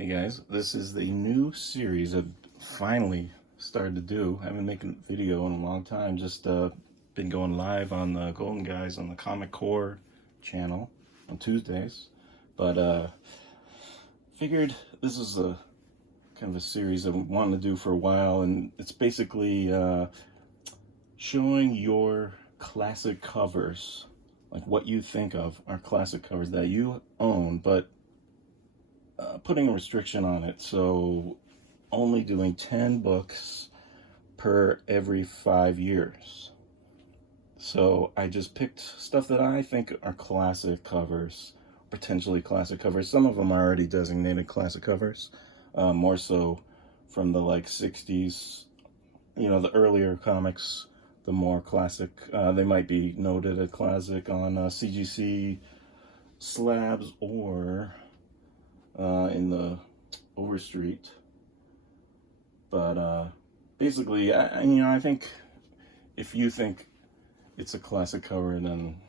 Hey guys, this is the new series I've finally started to do. I haven't made a video in a long time, just been going live on the Golden Guys on the Comic Core channel on Tuesdays. But figured this is a kind of a series I've wanted to do for a while, and it's basically showing your classic covers, like what you think of are classic covers that you own, but putting a restriction on it, so only doing 10 books per every 5 years. So I just picked stuff that I think are classic covers, potentially classic covers. Some of them are already designated classic covers, more so from the like 60s, the earlier comics, the more classic. They might be noted as classic on CGC slabs or in the Overstreet. But basically, I think if you think it's a classic cover, then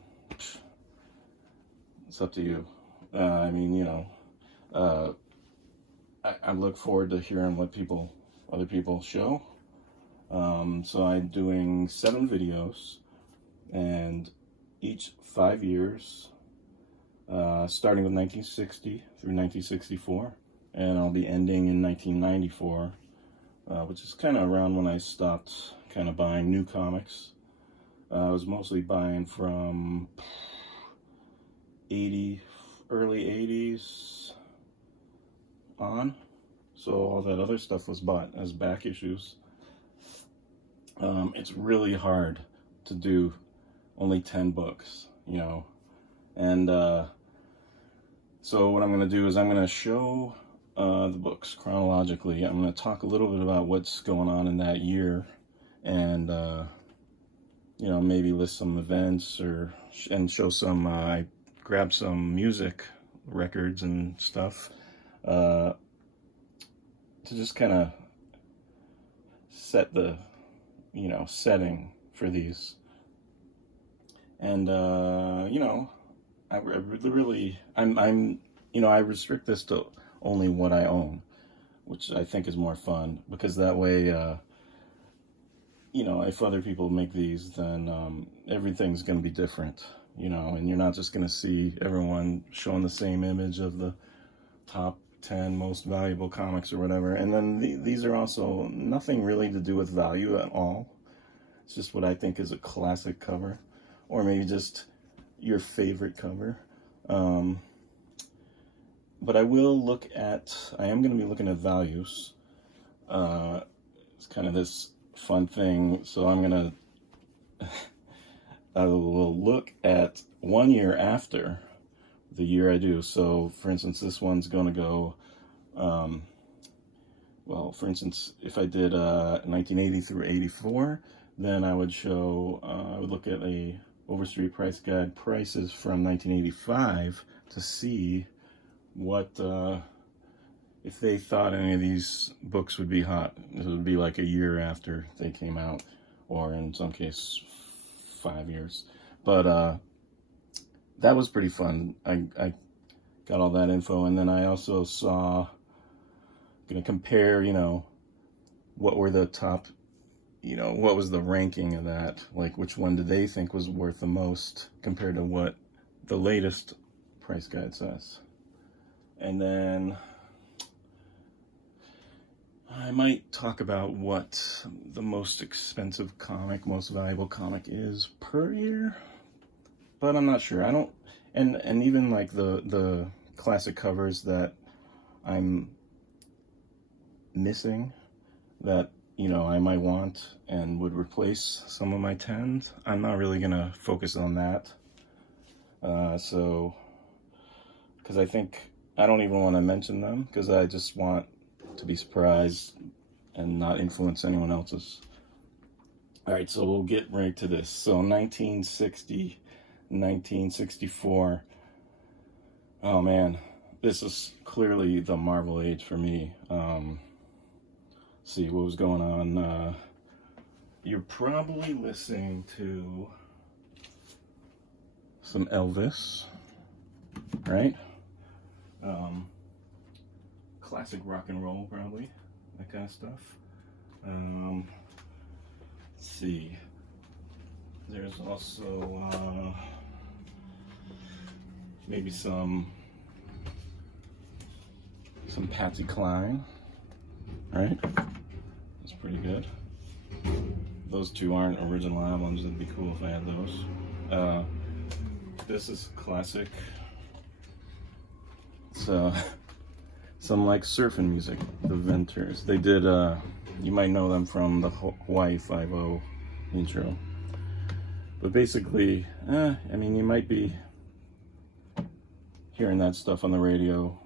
it's up to you. I look forward to hearing what other people show. So I'm doing 7 videos, and each 5 years, starting with 1960 through 1964, and I'll be ending in 1994, which is kind of around when I stopped kind of buying new comics. I was mostly buying from early 80s on, so all that other stuff was bought as back issues. It's really hard to do only 10 books, and so what I'm going to do is I'm going to show the books chronologically. I'm going to talk a little bit about what's going on in that year, and maybe list some events and show some. I grabbed some music records and stuff to just kind of set the setting for these. And I restrict this to only what I own, which I think is more fun, because that way, if other people make these, then everything's going to be different, and you're not just going to see everyone showing the same image of the top 10 most valuable comics or whatever. And then these are also nothing really to do with value at all. It's just what I think is a classic cover, or maybe just your favorite cover. But I am going to be looking at values. It's kind of this fun thing. So I will look at 1 year after the year I do. So for instance, this one's going to go, for instance, if I did 1980 through 84, then I would look at a Overstreet price guide prices from 1985 to see what if they thought any of these books would be hot. It would be like a year after they came out, or in some case 5 years. But that was pretty fun. I got all that info, and then I also gonna compare, what were the top, what was the ranking of that, like which one did they think was worth the most compared to what the latest price guide says. And then I might talk about what the most expensive comic, most valuable comic is per year, but I'm not sure. And even like the classic covers that I'm missing, that I might want and would replace some of my 10s, I'm not really gonna focus on that. So because I don't even want to mention them, because I just want to be surprised and not influence anyone else's. All right, so we'll get right to this. So 1960, 1964. Oh man, this is clearly the Marvel age for me. See what was going on. You're probably listening to some Elvis, right? classic rock and roll, probably, that kind of stuff. Let's see. There's also maybe some Patsy Cline, right? That's pretty good. Those two aren't original albums. It'd be cool if I had those. This is classic. It's some like surfing music, the Ventures. They did, you might know them from the Hawaii 5-0 intro. But basically, I mean, you might be hearing that stuff on the radio.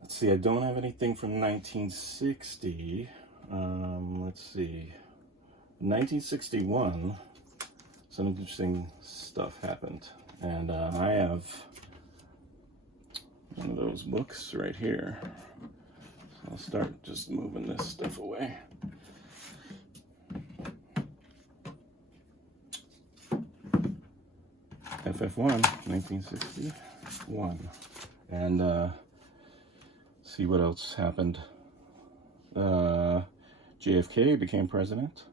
Let's see, I don't have anything from 1960. Let's see. 1961, some interesting stuff happened. And I have one of those books right here. So I'll start just moving this stuff away. FF1, 1961. And see what else happened. JFK became president.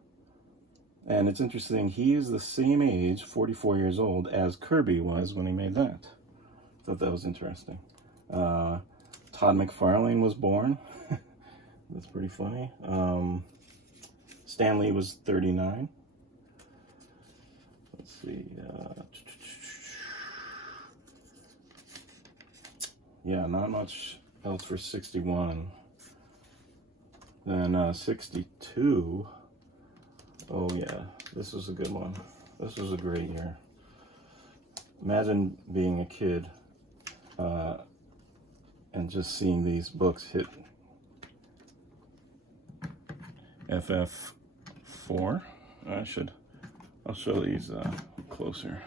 And it's interesting, he is the same age, 44 years old, as Kirby was when he made that. Thought that was interesting. Todd McFarlane was born. That's pretty funny. Stan Lee was 39. Let's see. Yeah, not much else for 61. Then 62. Oh yeah, this was a good one. This was a great year. Imagine being a kid and just seeing these books hit FF4. I'll show these closer.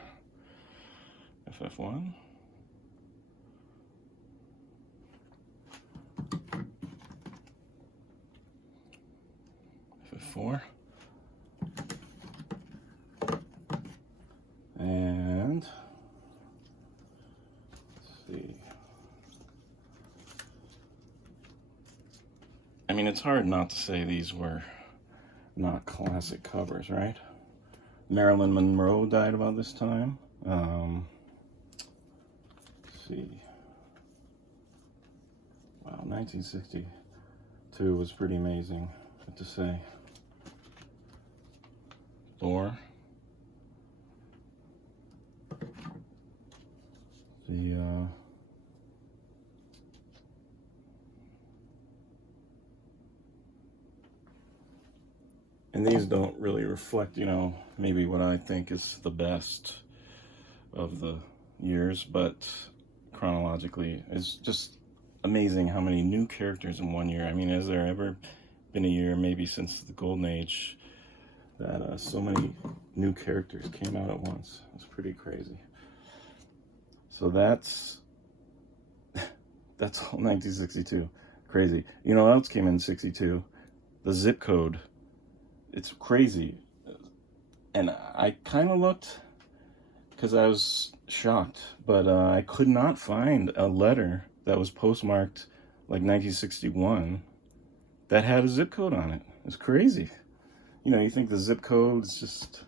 FF1. FF4. And let's see. I mean, it's hard not to say these were not classic covers, right? Marilyn Monroe died about this time. Let's see. Wow, 1962 was pretty amazing, I have to say. Thor. And these don't really reflect, you know, maybe what I think is the best of the years, but chronologically, it's just amazing how many new characters in one year. I mean, has there ever been a year, maybe since the Golden Age, that so many new characters came out at once? It's pretty crazy. So that's all 1962. Crazy. You know what else came in 62? The zip code. It's crazy. And I kind of looked because I was shocked, but I could not find a letter that was postmarked like 1961 that had a zip code on it. It's crazy. You know, you think the zip code is just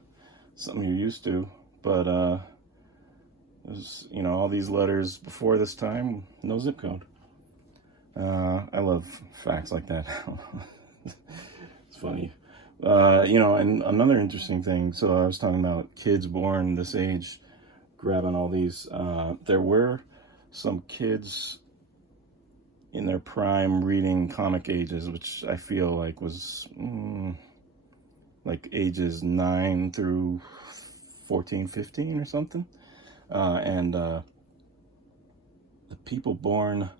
something you're used to, but there's, you know, all these letters before this time, no zip code. I love facts like that. It's funny. You know, and another interesting thing, so I was talking about kids born this age grabbing all these. There were some kids in their prime reading comic ages, which I feel like was like ages 9 through 14, 15 or something. And the people born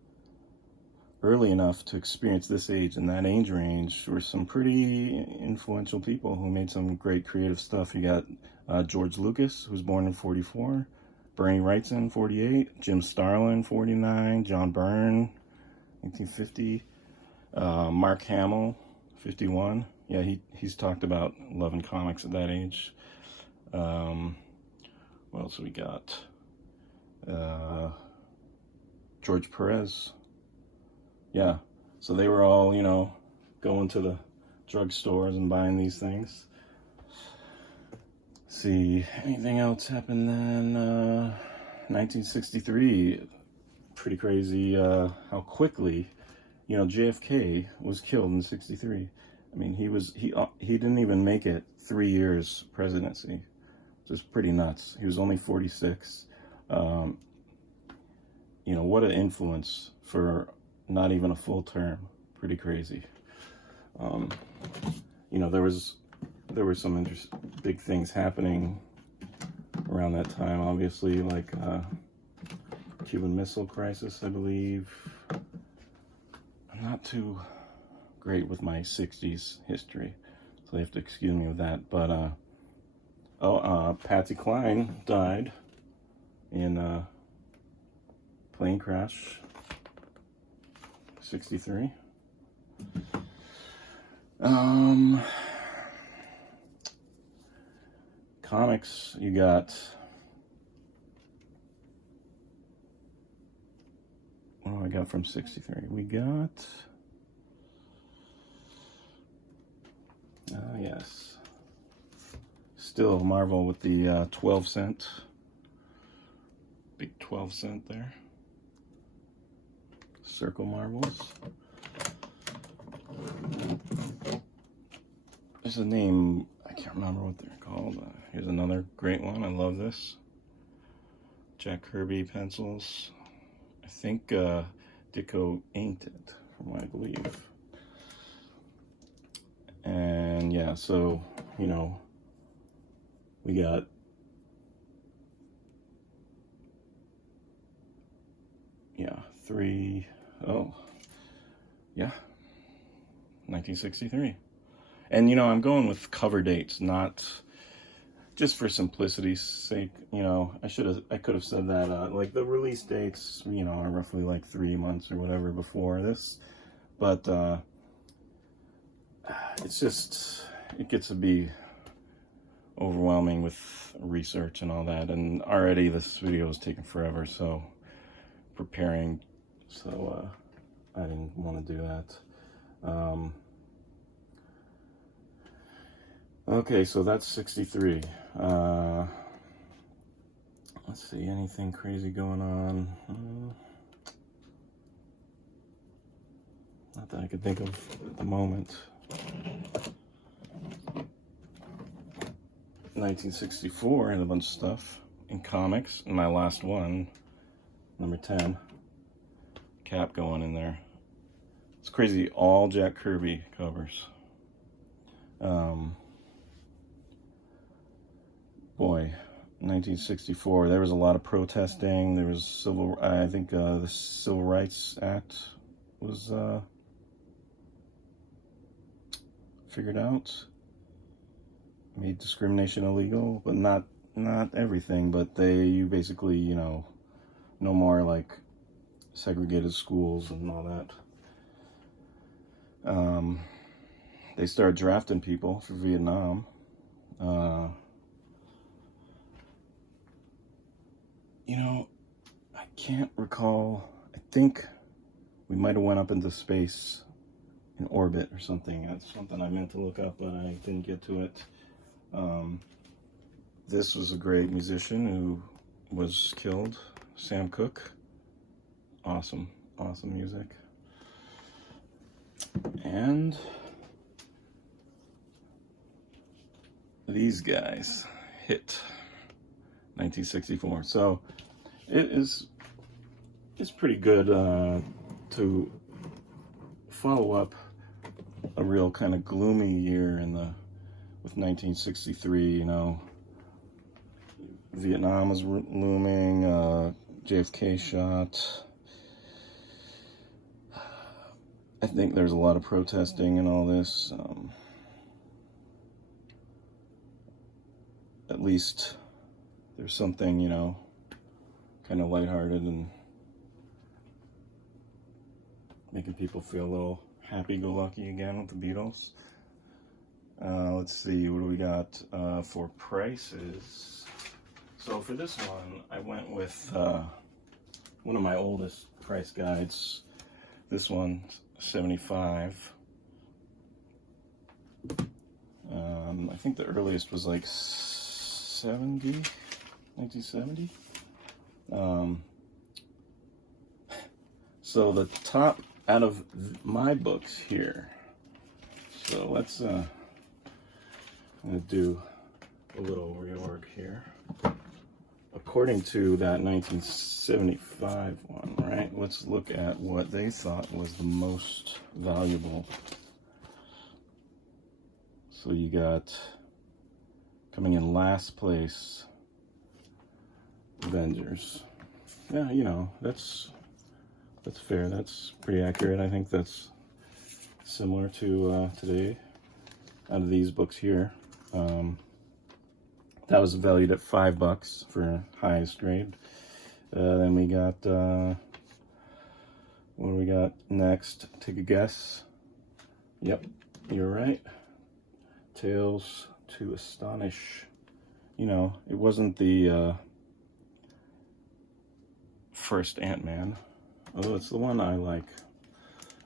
early enough to experience this age and that age range were some pretty influential people who made some great creative stuff. You got George Lucas, who was born in 44, Bernie Wrightson, 48, Jim Starlin, 49, John Byrne, 1950, Mark Hamill, 51. Yeah, he's talked about loving comics at that age. What else we got? George Perez. Yeah, so they were all, you know, going to the drugstores and buying these things. Let's see, anything else happened then? 1963, pretty crazy how quickly, you know, JFK was killed in 63. I mean, he didn't even make it 3 years presidency. Just pretty nuts. He was only 46. You know, what an influence for not even a full term. Pretty crazy. You know, there were some big things happening around that time, obviously, like Cuban Missile Crisis, I believe. I'm not too great with my 60s history, so you have to excuse me with that. But Patsy Cline died in a plane crash, 63. Comics, you got, what do I got from 63? We got, yes, still Marvel with the 12 cent, big 12 cent there, Circle Marvels. There's a name, I can't remember what they're called. Here's another great one. I love this. Jack Kirby pencils. I think Ditko inked it, from what I believe. And yeah, so, you know, we got oh, yeah, 1963. And, you know, I'm going with cover dates, not just for simplicity's sake. You know, I could have said that, like the release dates, you know, are roughly like 3 months or whatever before this. But it's just, it gets to be overwhelming with research and all that. And already this video is taking forever, so preparing. So I didn't want to do that. Okay, so that's 63. Let's see, anything crazy going on? Not that I could think of at the moment. 1964 and a bunch of stuff in comics. And my last one, number 10. Cap going in there. It's crazy, all Jack Kirby covers. Boy, 1964, there was a lot of protesting. There was I think the Civil Rights Act was figured out, made discrimination illegal, but not everything. But you basically, you know, no more like segregated schools and all that. They started drafting people for Vietnam. You know, I can't recall. I think we might have went up into space in orbit or something. That's something I meant to look up, but I didn't get to it. This was a great musician who was killed, Sam Cooke. Awesome music. And these guys hit 1964. So it's pretty good to follow up a real kind of gloomy year with 1963. You know, Vietnam was looming, JFK shot. I think there's a lot of protesting and all this. At least there's something, you know, kind of lighthearted and making people feel a little happy-go-lucky again with the Beatles. Let's see, what do we got for prices? So for this one, I went with one of my oldest price guides. This one, 75. I think the earliest was like 1970. So the top out of my books here. So let's I'm gonna do a little reorg here. According to that 1975 one, right? Let's look at what they thought was the most valuable. So you got, coming in last place, Avengers. Yeah, you know, that's fair. That's pretty accurate. I think that's similar to today. Out of these books here, that was valued at $5 for highest grade. Then we got, what do we got next? Take a guess. Yep, you're right. Tales to Astonish. You know, it wasn't the first Ant-Man. Although it's the one I like.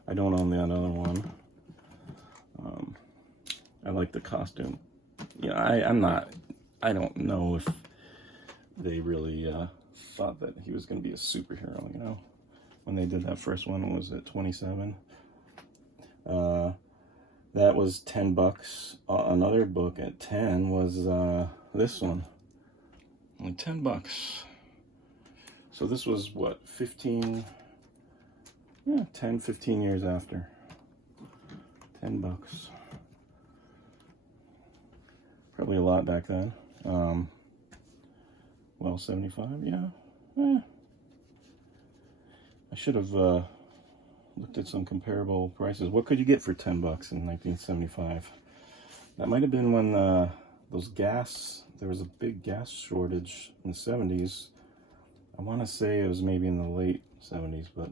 I don't own that other one. I like the costume. Yeah, I don't know if they really thought that he was going to be a superhero, you know? When they did that first one, was it 27? That was $10. Another book at 10 was this one. Only $10. So this was what, 15? Yeah, 10, 15 years after. $10. Probably a lot back then. Well, 75, yeah. I should have looked at some comparable prices. What could you get for $10 in 1975? That might have been when there was a big gas shortage in the 70s. I want to say it was maybe in the late 70s, but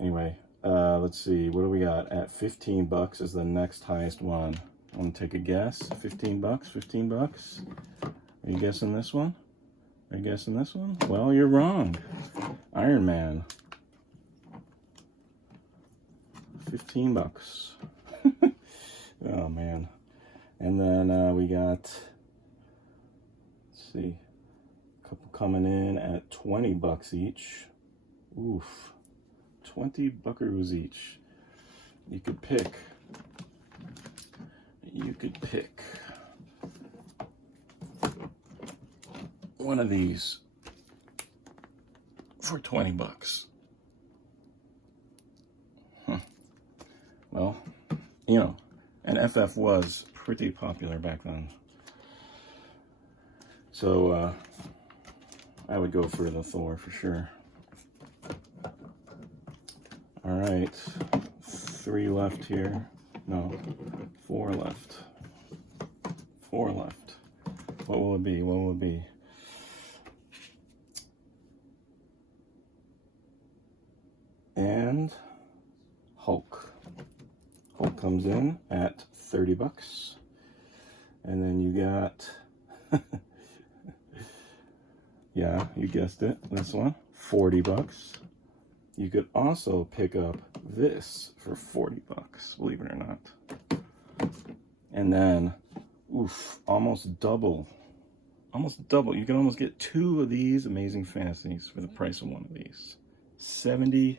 anyway, let's see. What do we got? At $15 is the next highest one. I'm gonna take a guess. $15, $15. Are you guessing this one? Are you guessing this one? Well, you're wrong. Iron Man. $15. Oh man. And then we got, let's see, a couple coming in at $20 each. Oof. 20 buckaroos each. You could pick one of these for $20. Well, you know, and FF was pretty popular back then. So I would go for the Thor for sure. All right, 3 left here. No, 4 left. 4 left. What will it be? What will it be? And Hulk. Hulk comes in at $30. And then you got, yeah, you guessed it, this one, $40. You could also pick up this for $40, believe it or not. And then, oof, almost double. Almost double. You can almost get 2 of these Amazing Fantasies for the price of one of these. 70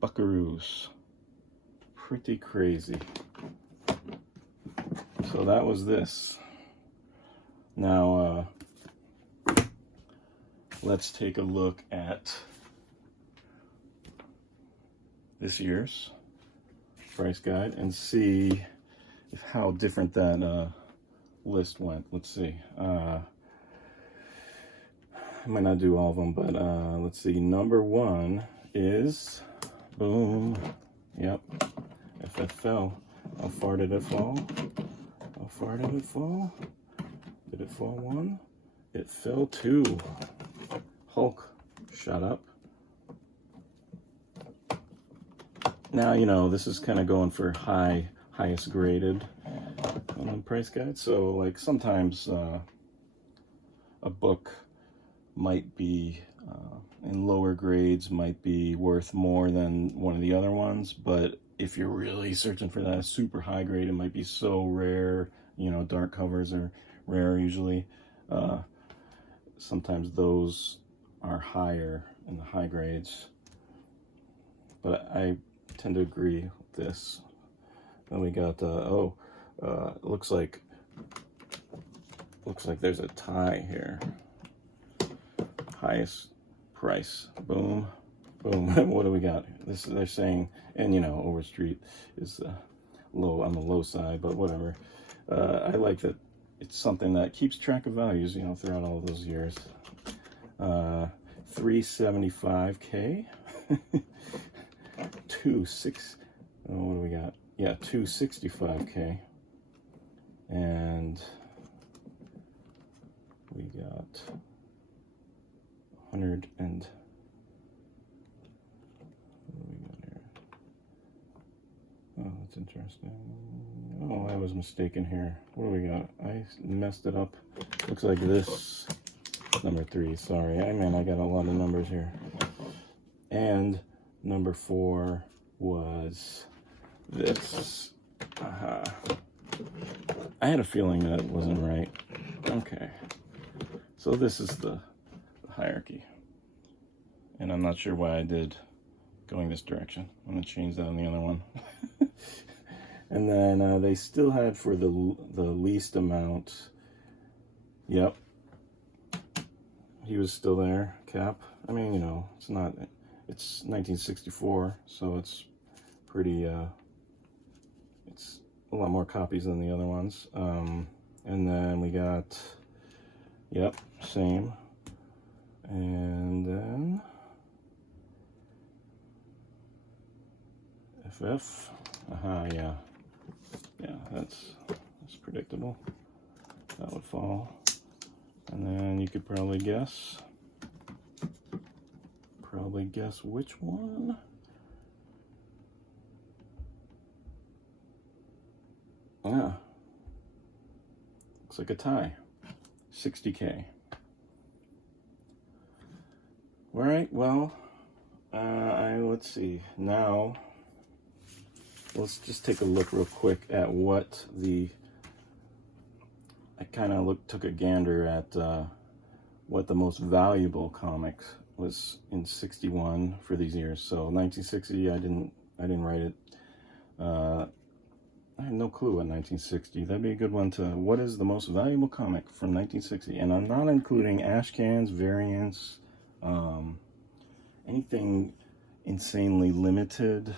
buckaroos. Pretty crazy. So that was this. Now, let's take a look at this year's price guide and see how different that list went. Let's see. I might not do all of them, but let's see. Number 1 is, boom, yep, FFL. How far did it fall? How far did it fall? Did it fall 1? It fell 2. Hulk, shut up. Now, you know, this is kind of going for highest graded on the price guide. So, like, sometimes a book might be in lower grades might be worth more than one of the other ones, but if you're really searching for that super high grade, it might be so rare. You know, dark covers are rare usually. Sometimes those are higher in the high grades, but I tend to agree with this. Then we got looks like there's a tie here. Highest price, boom, boom. What do we got? They're saying, and you know, Overstreet is low on the low side, but whatever. I like that it's something that keeps track of values, you know, throughout all those years. 375K. What do we got? Yeah, 265K. And we got 100 and what do we got here? Oh, that's interesting. Oh, I was mistaken here. What do we got? I messed it up. Looks like this. Number 3, sorry. I got a lot of numbers here. And number 4 was this. I had a feeling that wasn't right. Okay. So this is the hierarchy. And I'm not sure why I did going this direction. I'm going to change that on the other one. And then they still had for the least amount. Yep. He was still there. Cap. I mean, you know, it's 1964, so it's pretty, it's a lot more copies than the other ones. And then we got, yep, same. And then FF. Yeah. Yeah, that's predictable. That would fall. And then you could probably guess which one. Yeah. Looks like a tie. 60K. All right, well, let's see. Now, let's just take a look real quick at what I kind of took a gander at what the most valuable comic was in '61 for these years. So 1960, I didn't write it. I have no clue what 1960. That'd be a good one to. What is the most valuable comic from 1960? And I'm not including ash cans, variants, anything insanely limited,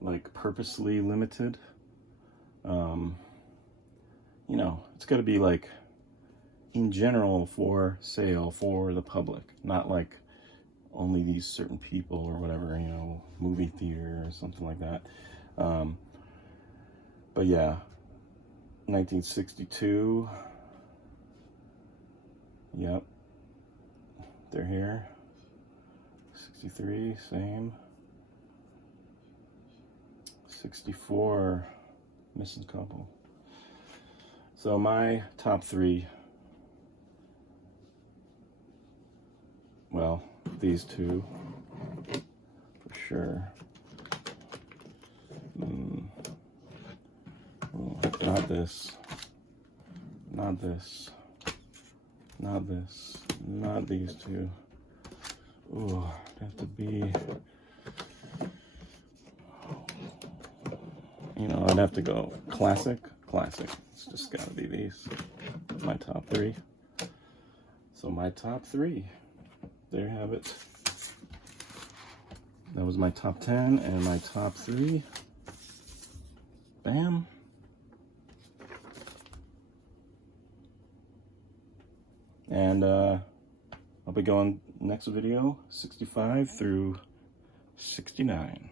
like purposely limited. You know, it's got to be like in general for sale for the public, not like only these certain people or whatever, you know, movie theater or something like that. But yeah, 1962. Yep, they're here. 63, same. 64, missing a couple. So my top 3, well, these two for sure. Not this, not this, not this, not these two. Ooh, it'd have to be, you know, I'd have to go classic. It's just gotta be these. My top 3. So my top 3. There you have it. That was my top 10 and my top 3. Bam. And I'll be going next video 65 through 69.